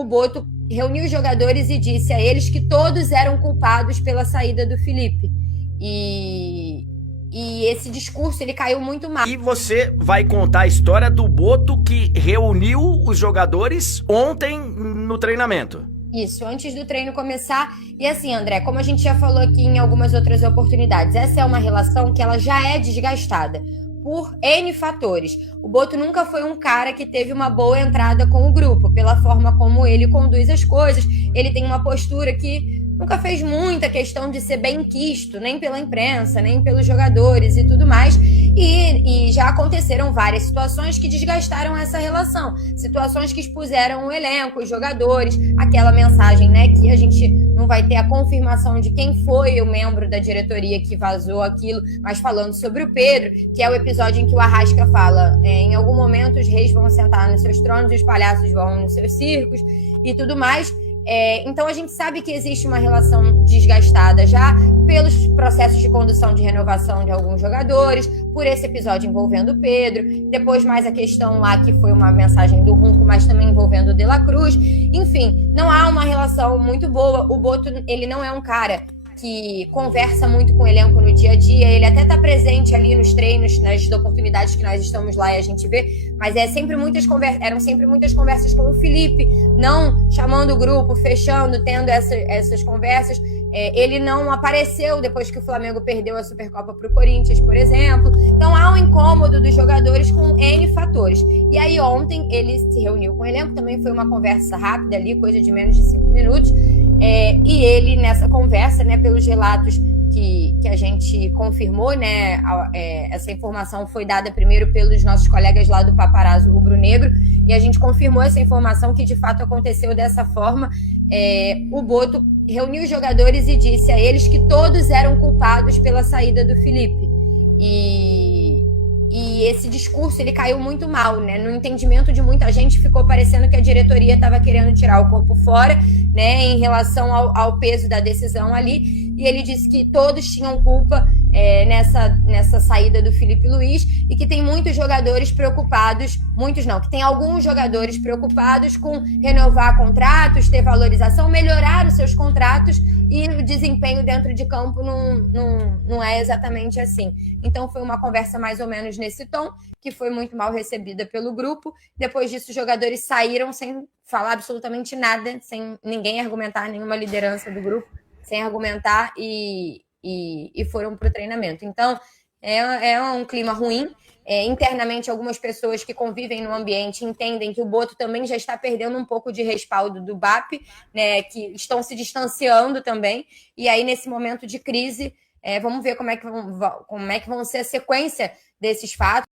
o Boto reuniu os jogadores e disse a eles que todos eram culpados pela saída do Felipe. E esse discurso, ele caiu muito mal. E você vai contar a história do Boto que reuniu os jogadores ontem no treinamento. Isso, antes do treino começar. E assim, André, como a gente já falou aqui em algumas outras oportunidades, essa é uma relação que ela já é desgastada por N fatores. O Boto nunca foi um cara que teve uma boa entrada com o grupo, pela forma como ele conduz as coisas. Ele tem uma postura que nunca fez muita questão de ser bem quisto, nem pela imprensa, nem pelos jogadores e tudo mais. E já aconteceram várias situações que desgastaram essa relação. Situações que expuseram o elenco, os jogadores, aquela mensagem, né, que a gente não vai ter a confirmação de quem foi o membro da diretoria que vazou aquilo, mas falando sobre o Pedro, que é o episódio em que o Arrasca fala, em algum momento os reis vão sentar nos seus tronos e os palhaços vão nos seus circos e tudo mais. Então a gente sabe que existe uma relação desgastada já pelos processos de condução de renovação de alguns jogadores, por esse episódio envolvendo o Pedro, depois mais a questão lá que foi uma mensagem do Runco, mas também envolvendo o De La Cruz. Enfim, não há uma relação muito boa. O Boto, ele não é um cara que conversa muito com o elenco no dia a dia, ele até está presente ali nos treinos, nas oportunidades que nós estamos lá e a gente vê, mas eram sempre muitas conversas com o Felipe, não chamando o grupo, fechando, tendo essas conversas. Ele não apareceu depois que o Flamengo perdeu a Supercopa para o Corinthians, por exemplo. Então há um incômodo dos jogadores com N fatores. E aí ontem ele se reuniu com o elenco, também foi uma conversa rápida ali, coisa de menos de 5 minutos, e ele nessa conversa, né, pelos relatos que a gente confirmou, né, essa informação foi dada primeiro pelos nossos colegas lá do Paparazzo Rubro Negro, e a gente confirmou essa informação que de fato aconteceu dessa forma. O Boto reuniu os jogadores e disse a eles que todos eram culpados pela saída do Felipe. E esse discurso, ele caiu muito mal, né? No entendimento de muita gente, ficou parecendo que a diretoria estava querendo tirar o corpo fora, né, em relação ao peso da decisão ali. E ele disse que todos tinham culpa nessa saída do Felipe Luiz e que tem muitos jogadores preocupados, muitos não, que tem alguns jogadores preocupados com renovar contratos, ter valorização, melhorar os seus contratos, e o desempenho dentro de campo não é exatamente assim. Então foi uma conversa mais ou menos nesse tom, que foi muito mal recebida pelo grupo. Depois disso, os jogadores saíram sem falar absolutamente nada, sem ninguém argumentar, nenhuma liderança do grupo, sem argumentar, e foram para o treinamento. Então, é um clima ruim. Internamente, algumas pessoas que convivem no ambiente entendem que o Boto também já está perdendo um pouco de respaldo do BAP, né, que estão se distanciando também. E aí, nesse momento de crise, vamos ver como é que vão ser a sequência desses fatos.